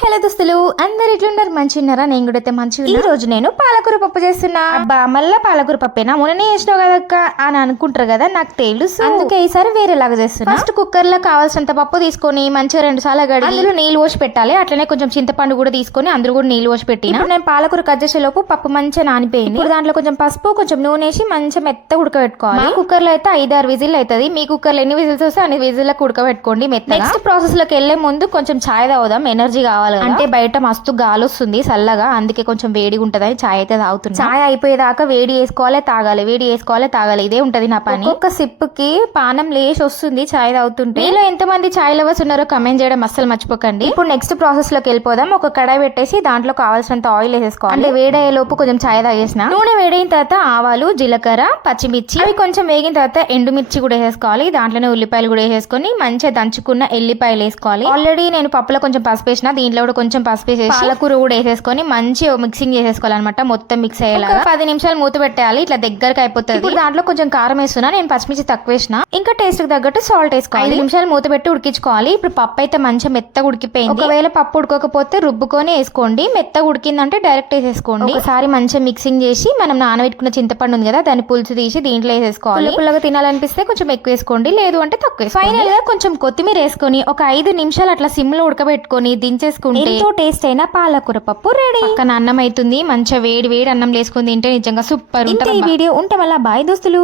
Hello దోస్తులు అందరు ఎట్లున్నారు మంచిన్నారా? నేను కూడా అయితే మంచిగా. ఈ రోజు నేను పాలకూర పప్పు చేస్తున్నా. అబ్బా మళ్ళా పాలకూర పప్పేనా, మొన్ననే చేసినావు కదక్క అని అనుకుంటారు కదా, నాకు తెలుసు. అందుకే ఈసారి వేరేలాగా చేస్తున్నా. ఫస్ట్ కుక్కర్ లో కావాల్సినంత పప్పు తీసుకొని మంచిగా 2 సార్లు కడిగి అందులో నీళ్ళు పోసి పెట్టాలి. అట్లనే కొంచెం చింతపండు కూడా తీసుకొని అందులో కూడా నీళ్ళు పోసి పెట్టిన. ఇప్పుడు నేను పాలకూర కట్ చేసే లోపు పప్పు మంచిగా నానిపోయింది. ఇప్పుడు దాంట్లో కొంచెం పసుపు కొంచెం నూనె వేసి మంచిగా మెత్తగా ఉడకబెట్టుకోవాలి. కుక్కర్ లో అయితే 5-6 విజిల్ అవుతుంది. మీ కుక్కర్ లో ఎన్ని విజిల్స్ వస్తే అన్ని విజిల్లకు ఉడకబెట్టుకోండి మెత్తగా. నెక్స్ట్ ప్రాసెస్ లోకి వెళ్లే ముందు కొంచెం ఛాయ్ తాగుదాం, ఎనర్జీ కావాలి. అంటే బయట మస్తు గాలి వస్తుంది చల్లగా, అందుకే కొంచెం వేడిగా ఉంటదని ఛాయ్ అయితే తాగుతుంది. ఛాయ్ అయిపోయేదాకా వేడి చేసుకోవాలి తాగాలి, వేడి చేసుకోవాలి తాగాలి, ఇదే ఉంటది నా పని. ఒక్క సిప్ కి పానం లేచి వస్తుంది ఛాయ్ తాగుతుంటే. మీలో ఎంతమంది ఛాయ్ లవర్స్ ఉన్నారో కమెంట్ చేయడం అస్సలు మర్చిపోకండి. ఇప్పుడు నెక్స్ట్ ప్రాసెస్ లోకి వెళ్ళిపోదాం. ఒక కడాయి పెట్టేసి దాంట్లో కావాల్సినంత ఆయిల్ వేసేసుకోవాలి. అంటే వేడయ్యే లోపు కొంచెం ఛాయ్ తాగేసిన. నూనె వేడైన తర్వాత ఆవాలు, జీలకర్ర, పచ్చిమిర్చి అవి కొంచెం వేగిన తర్వాత ఎండుమిర్చి కూడా వేసుకోవాలి. దాంట్లోనే ఉల్లిపాయలు కూడా వేసేసుకొని మంచిగా దంచుకున్న ఎల్లిపాయలు వేసుకోవాలి. ఆల్రెడీ నేను పప్పులో కొంచెం పసుపు వేసిన, దీంట్లో కూడా కొంచెం పసుపు వేసేసి పాలకూర కూడా వేసేసుకొని మంచిగా మిక్సింగ్ చేసేసుకోవాలన్నమాట. మొత్తం మిక్స్ అయ్యేలాగా 10 నిమిషాలు మూత పెట్టాలి, ఇట్లా దగ్గరకు అయిపోతుంది. ఇప్పుడు దాంట్లో కొంచెం కారం వేస్తున్నా, నేను పచ్చిమిర్చి తక్కువ వేసిన. ఇంకా టేస్ట్ కి తగ్గట్టు సాల్ట్ వేసుకోవాలి. 5 నిమిషాలు మూత పెట్టి ఉడికించుకోవాలి. ఇప్పుడు పప్పు అయితే మంచిగా మెత్తగా ఉడికిపోయింది. ఒకవేళ పప్పు ఉడకకపోతే రుబ్బుకొని వేసుకోండి, మెత్తగా ఉడికిందంటే డైరెక్ట్ వేసేసుకోండి. ఒకసారి మంచిగా మిక్సింగ్ చేసి మనం నానబెట్టుకున్న చింతపండు ఉంది కదా, దాన్ని పులుసు తీసి దీంట్లో వేసేసుకోవాలి. పుల్లగా తినాలనిపిస్తే కొంచెం ఎక్కువ వేసుకోండి, లేదు అంటే తక్కువ. ఫైనల్ గా కొంచెం కొత్తిమీర వేసుకొని ఒక 5 నిమిషాలు అట్లా సిమ్ లో ఉడకబెట్టుకొని దించేసుకుంటే ఎంతో టేస్ట్ అయిన పాలకూర పప్పు రెడీ. పక్కన అన్నం అవుతుంది, మంచిగా వేడి వేడి అన్నం వేసుకొని తింటే నిజంగా సూపర్ ఉంటుంది. ఈ వీడియో ఉంటే మళ్ళీ బాయ్ దోస్తులు.